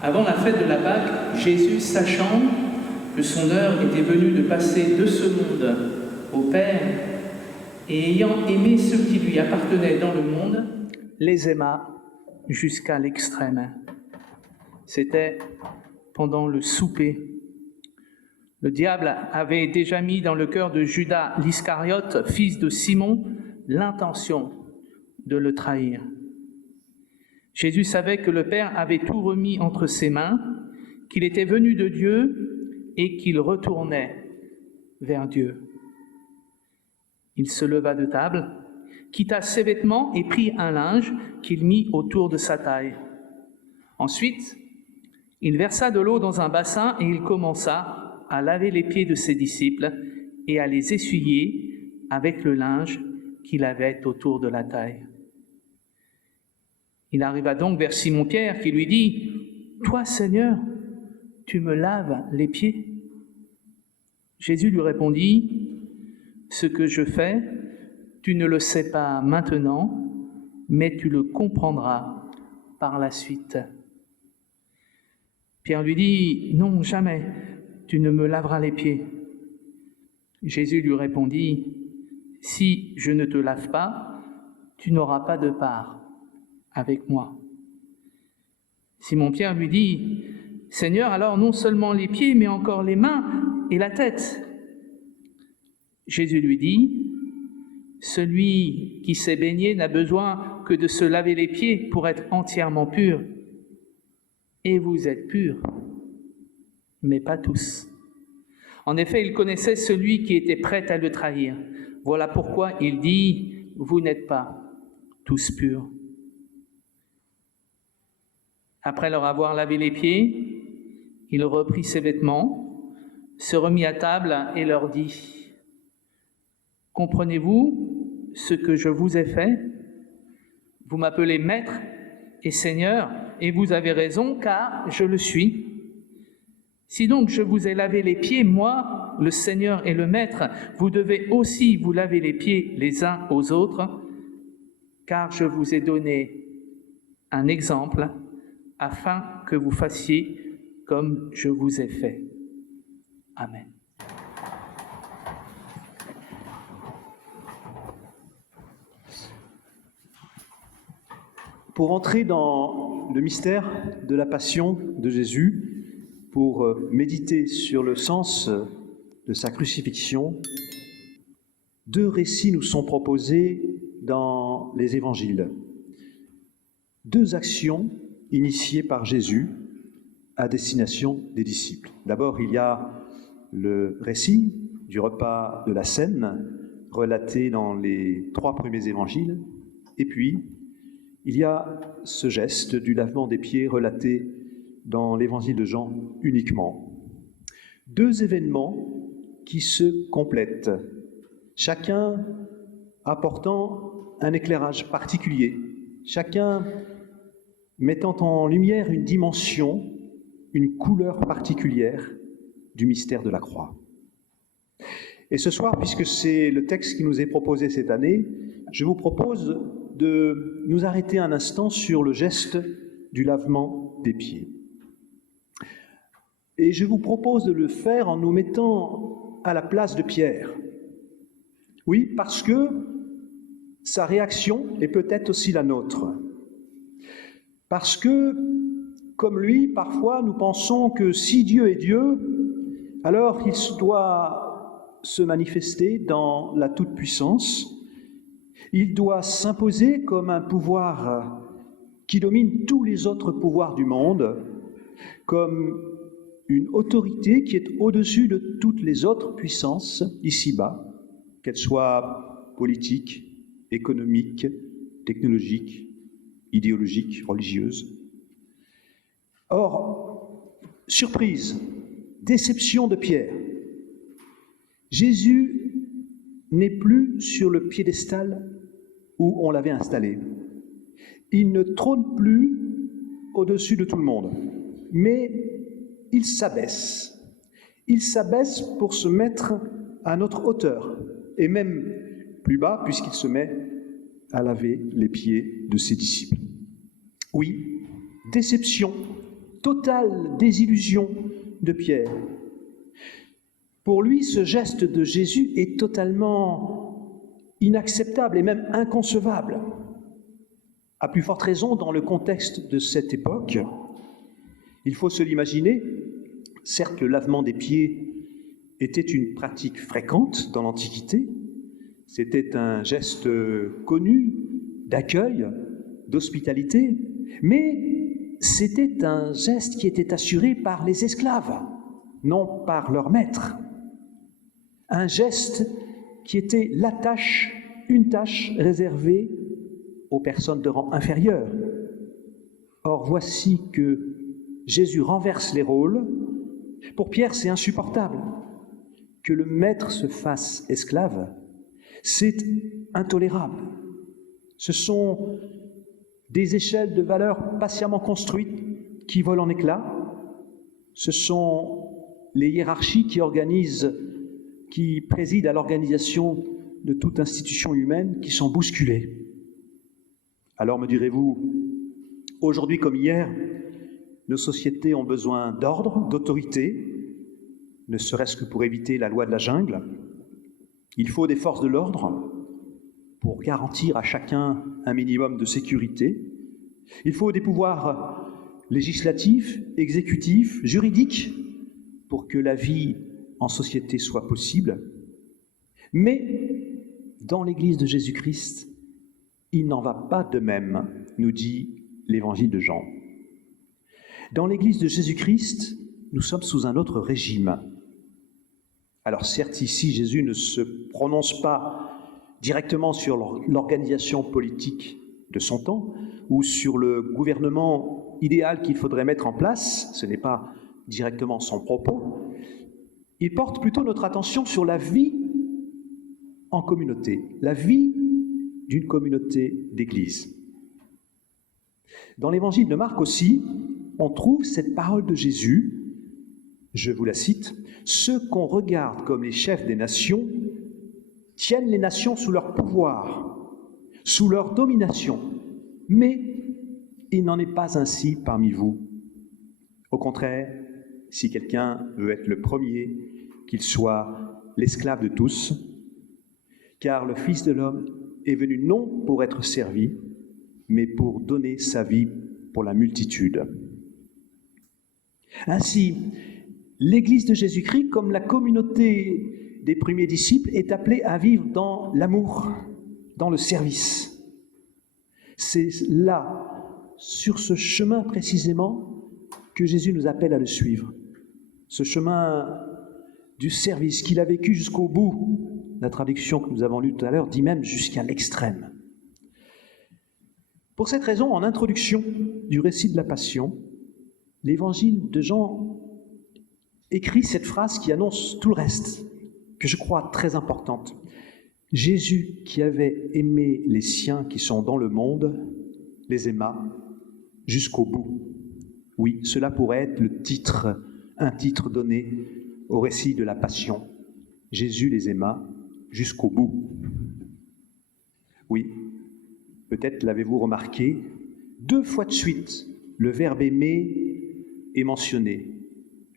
Avant la fête de la Pâque, Jésus, sachant que son heure était venue de passer de ce monde au Père, et ayant aimé ceux qui lui appartenaient dans le monde, les aima jusqu'à l'extrême. C'était pendant le souper. Le diable avait déjà mis dans le cœur de Judas l'Iscariote, fils de Simon, l'intention de le trahir. Jésus savait que le Père avait tout remis entre ses mains, qu'il était venu de Dieu et qu'il retournait vers Dieu. Il se leva de table, quitta ses vêtements et prit un linge qu'il mit autour de sa taille. Ensuite, il versa de l'eau dans un bassin et il commença à laver les pieds de ses disciples et à les essuyer avec le linge qu'il avait autour de la taille. Il arriva donc vers Simon-Pierre qui lui dit « Toi, Seigneur, tu me laves les pieds ?» Jésus lui répondit « Ce que je fais, tu ne le sais pas maintenant, mais tu le comprendras par la suite. » Pierre lui dit « Non, jamais, tu ne me laveras les pieds. » Jésus lui répondit « Si je ne te lave pas, tu n'auras pas de part avec moi. » Simon-Pierre lui dit « Seigneur, alors non seulement les pieds, mais encore les mains et la tête. » Jésus lui dit « Celui qui s'est baigné n'a besoin que de se laver les pieds pour être entièrement pur. Et vous êtes purs, mais pas tous. » En effet, il connaissait celui qui était prêt à le trahir. Voilà pourquoi il dit « Vous n'êtes pas tous purs. » Après leur avoir lavé les pieds, il reprit ses vêtements, se remit à table et leur dit « Comprenez-vous ce que je vous ai fait? Vous m'appelez Maître et Seigneur, et vous avez raison, car je le suis. Si donc je vous ai lavé les pieds, moi, le Seigneur et le Maître, vous devez aussi vous laver les pieds les uns aux autres, car je vous ai donné un exemple afin que vous fassiez comme je vous ai fait. Amen. Pour entrer dans le mystère de la passion de Jésus, pour méditer sur le sens de sa crucifixion, deux récits nous sont proposés dans les évangiles. Deux actions initiées par Jésus à destination des disciples. D'abord, il y a le récit du repas de la Cène, relaté dans les 3 premiers évangiles, et puis il y a ce geste du lavement des pieds relaté dans l'évangile de Jean uniquement. Deux événements qui se complètent, chacun apportant un éclairage particulier, chacun mettant en lumière une dimension, une couleur particulière du mystère de la croix. Et ce soir, puisque c'est le texte qui nous est proposé cette année, je vous propose de nous arrêter un instant sur le geste du lavement des pieds. Et je vous propose de le faire en nous mettant à la place de Pierre. Oui, parce que sa réaction est peut-être aussi la nôtre. Parce que, comme lui, parfois nous pensons que si Dieu est Dieu, alors il doit se manifester dans la toute-puissance. Il doit s'imposer comme un pouvoir qui domine tous les autres pouvoirs du monde, comme une autorité qui est au-dessus de toutes les autres puissances ici-bas, qu'elles soient politiques, économiques, technologiques, idéologiques, religieuses. Or, surprise, déception de Pierre. Jésus n'est plus sur le piédestal où on l'avait installé. Il ne trône plus au-dessus de tout le monde, mais il s'abaisse. Il s'abaisse pour se mettre à notre hauteur, et même plus bas, puisqu'il se met à laver les pieds de ses disciples. Oui, déception totale désillusion de Pierre. Pour lui, ce geste de Jésus est totalement inacceptable et même inconcevable. À plus forte raison dans le contexte de cette époque. Il faut se l'imaginer, certes le lavement des pieds était une pratique fréquente dans l'Antiquité, c'était un geste connu d'accueil, d'hospitalité, mais c'était un geste qui était assuré par les esclaves, non par leur maître. Un geste qui était une tâche réservée aux personnes de rang inférieur. Or, voici que Jésus renverse les rôles. Pour Pierre, c'est insupportable. Que le maître se fasse esclave, c'est intolérable. Ce sont des échelles de valeurs patiemment construites qui volent en éclats. Ce sont les hiérarchies qui président à l'organisation de toute institution humaine qui sont bousculées. Alors me direz-vous, aujourd'hui comme hier, nos sociétés ont besoin d'ordre, d'autorité, ne serait-ce que pour éviter la loi de la jungle. Il faut des forces de l'ordre pour garantir à chacun un minimum de sécurité. Il faut des pouvoirs législatifs, exécutifs, juridiques pour que la vie en société soit possible. Mais dans l'Église de Jésus-Christ, il n'en va pas de même, nous dit l'Évangile de Jean. Dans l'Église de Jésus-Christ, nous sommes sous un autre régime. Alors certes, ici, Jésus ne se prononce pas directement sur l'organisation politique de son temps ou sur le gouvernement idéal qu'il faudrait mettre en place, ce n'est pas directement son propos. Il porte plutôt notre attention sur la vie en communauté, la vie d'une communauté d'Église. Dans l'Évangile de Marc aussi, on trouve cette parole de Jésus, je vous la cite, « Ceux qu'on regarde comme les chefs des nations tiennent les nations sous leur pouvoir, sous leur domination, mais il n'en est pas ainsi parmi vous. Au contraire, si quelqu'un veut être le premier, qu'il soit l'esclave de tous, car le Fils de l'homme est venu non pour être servi, mais pour donner sa vie pour la multitude. » Ainsi, l'Église de Jésus-Christ, comme la communauté des premiers disciples, est appelée à vivre dans l'amour, dans le service. C'est là, sur ce chemin précisément, que Jésus nous appelle à le suivre. Ce chemin du service qu'il a vécu jusqu'au bout. La traduction que nous avons lue tout à l'heure dit même jusqu'à l'extrême. Pour cette raison, en introduction du récit de la Passion, l'Évangile de Jean écrit cette phrase qui annonce tout le reste, que je crois très importante. Jésus, qui avait aimé les siens qui sont dans le monde, les aima jusqu'au bout. Oui, cela pourrait être un titre donné au récit de la Passion. Jésus les aima jusqu'au bout. Oui, peut-être l'avez-vous remarqué, 2 fois de suite, le verbe aimer est mentionné,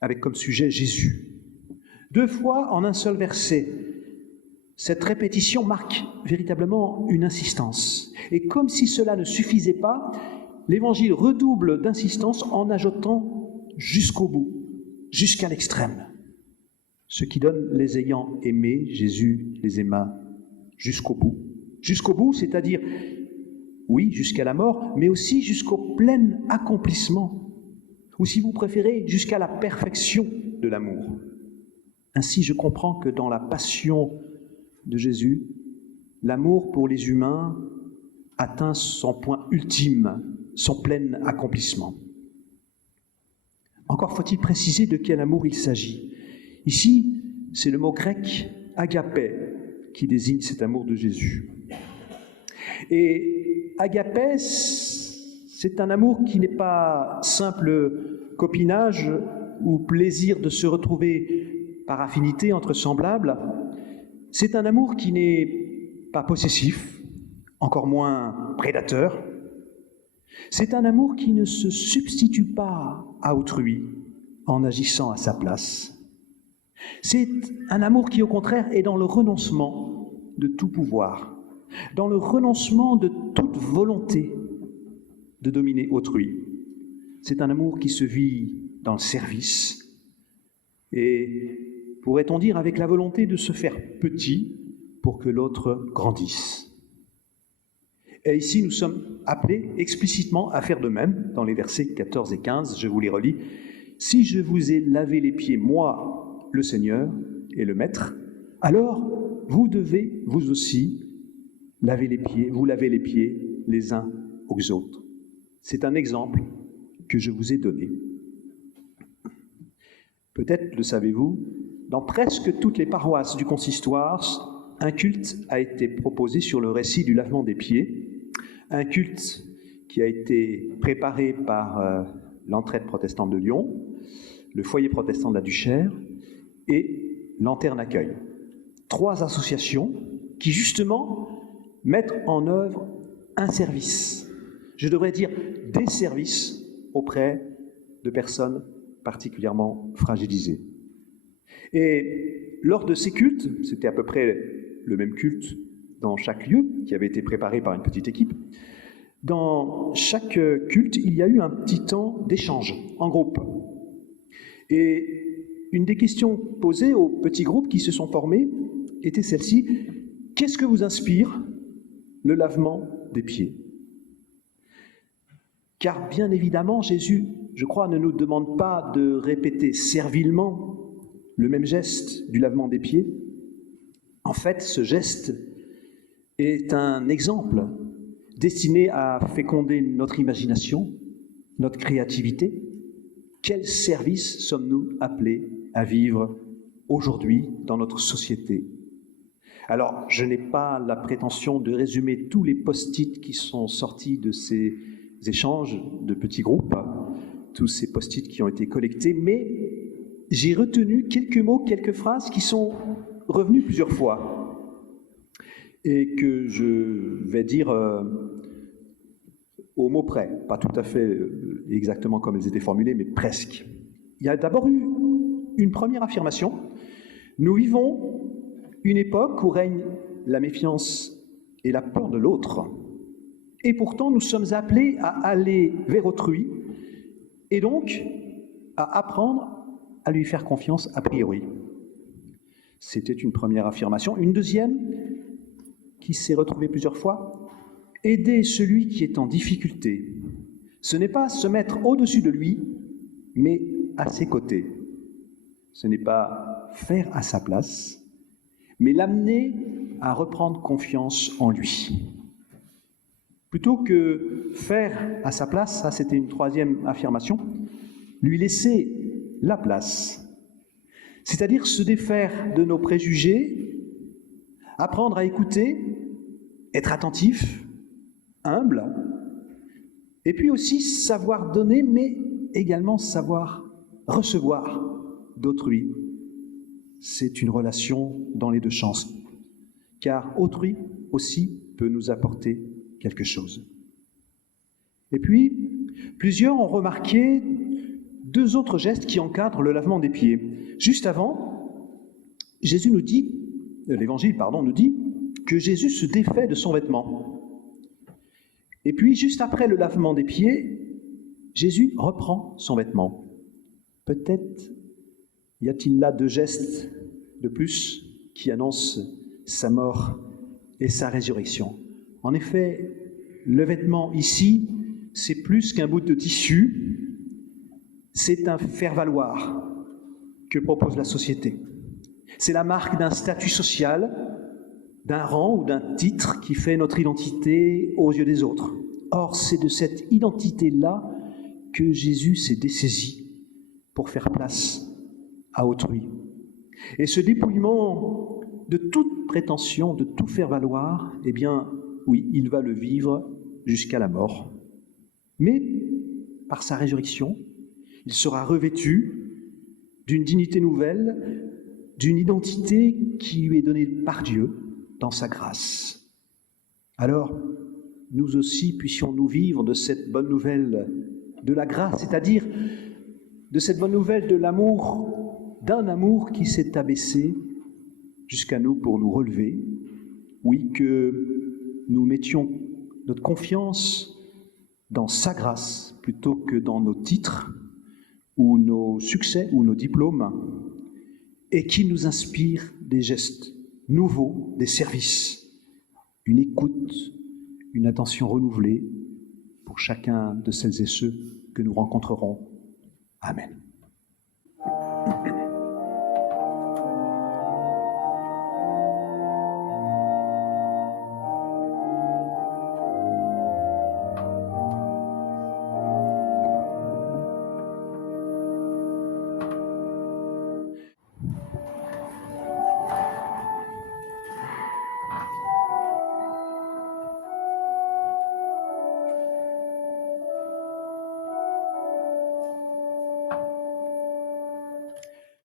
avec comme sujet Jésus. 2 fois en un seul verset. Cette répétition marque véritablement une insistance. Et comme si cela ne suffisait pas, l'Évangile redouble d'insistance en ajoutant jusqu'au bout, jusqu'à l'extrême. Ce qui donne les ayant aimés, Jésus les aima jusqu'au bout. Jusqu'au bout, c'est-à-dire, oui, jusqu'à la mort, mais aussi jusqu'au plein accomplissement, ou si vous préférez, jusqu'à la perfection de l'amour. Ainsi, je comprends que dans la passion de Jésus, l'amour pour les humains atteint son point ultime, son plein accomplissement. Encore faut-il préciser de quel amour il s'agit. Ici, c'est le mot grec « agapé » qui désigne cet amour de Jésus. Et agapé, c'est un amour qui n'est pas simple copinage ou plaisir de se retrouver par affinité entre semblables. C'est un amour qui n'est pas possessif, encore moins prédateur. C'est un amour qui ne se substitue pas à autrui en agissant à sa place. C'est un amour qui, au contraire, est dans le renoncement de tout pouvoir, dans le renoncement de toute volonté de dominer autrui. C'est un amour qui se vit dans le service et, pourrait-on dire, avec la volonté de se faire petit pour que l'autre grandisse. Et ici, nous sommes appelés explicitement à faire de même, dans les versets 14 et 15, je vous les relis. « Si je vous ai lavé les pieds, moi, le Seigneur et le Maître, alors vous devez, vous aussi, laver les pieds les uns aux autres. » C'est un exemple que je vous ai donné. Peut-être le savez-vous, dans presque toutes les paroisses du consistoire, un culte a été proposé sur le récit du lavement des pieds, un culte qui a été préparé par l'entraide protestante de Lyon, le foyer protestant de la Duchère et Lanterne Accueil. 3 associations qui justement mettent en œuvre un service, je devrais dire des services auprès de personnes particulièrement fragilisées. Et lors de ces cultes, c'était à peu près le même culte dans chaque lieu, qui avait été préparé par une petite équipe, dans chaque culte, il y a eu un petit temps d'échange en groupe. Et une des questions posées aux petits groupes qui se sont formés était celle-ci: qu'est-ce que vous inspire le lavement des pieds? Car bien évidemment, Jésus, je crois, ne nous demande pas de répéter servilement le même geste du lavement des pieds. En fait, ce geste est un exemple destiné à féconder notre imagination, notre créativité. Quel service sommes-nous appelés à vivre aujourd'hui dans notre société? Alors, je n'ai pas la prétention de résumer tous les post-it qui sont sortis de ces échanges de petits groupes, tous ces post-it qui ont été collectés, mais j'ai retenu quelques mots, quelques phrases qui sont revenus plusieurs fois et que je vais dire au mot près, pas tout à fait exactement comme elles étaient formulées, mais presque. Il y a d'abord eu une première affirmation. Nous vivons une époque où règne la méfiance et la peur de l'autre. Et pourtant, nous sommes appelés à aller vers autrui et donc à apprendre à lui faire confiance a priori. C'était une première affirmation. Une deuxième, qui s'est retrouvée plusieurs fois: aider celui qui est en difficulté. Ce n'est pas se mettre au-dessus de lui, mais à ses côtés. Ce n'est pas faire à sa place, mais l'amener à reprendre confiance en lui. Plutôt que faire à sa place, ça c'était une troisième affirmation, lui laisser la place. C'est-à-dire se défaire de nos préjugés, apprendre à écouter, être attentif, humble, et puis aussi savoir donner, mais également savoir recevoir d'autrui. C'est une relation dans les deux sens, car autrui aussi peut nous apporter quelque chose. Et puis, plusieurs ont remarqué 2 autres gestes qui encadrent le lavement des pieds. Juste avant, l'Évangile nous dit que Jésus se défait de son vêtement. Et puis, juste après le lavement des pieds, Jésus reprend son vêtement. Peut-être y a-t-il là 2 gestes de plus qui annoncent sa mort et sa résurrection. En effet, le vêtement ici, c'est plus qu'un bout de tissu, c'est un faire-valoir que propose la société. C'est la marque d'un statut social, d'un rang ou d'un titre qui fait notre identité aux yeux des autres. Or, c'est de cette identité-là que Jésus s'est dessaisi pour faire place à autrui. Et ce dépouillement de toute prétention, de tout faire valoir, eh bien, oui, il va le vivre jusqu'à la mort. Mais, par sa résurrection, il sera revêtu d'une dignité nouvelle, d'une identité qui lui est donnée par Dieu dans sa grâce. Alors, nous aussi puissions-nous vivre de cette bonne nouvelle de la grâce, c'est-à-dire de cette bonne nouvelle de l'amour, d'un amour qui s'est abaissé jusqu'à nous pour nous relever. Oui, que nous mettions notre confiance dans sa grâce plutôt que dans nos titres ou nos succès ou nos diplômes, et qui nous inspire des gestes nouveaux, des services, une écoute, une attention renouvelée pour chacun de celles et ceux que nous rencontrerons. Amen.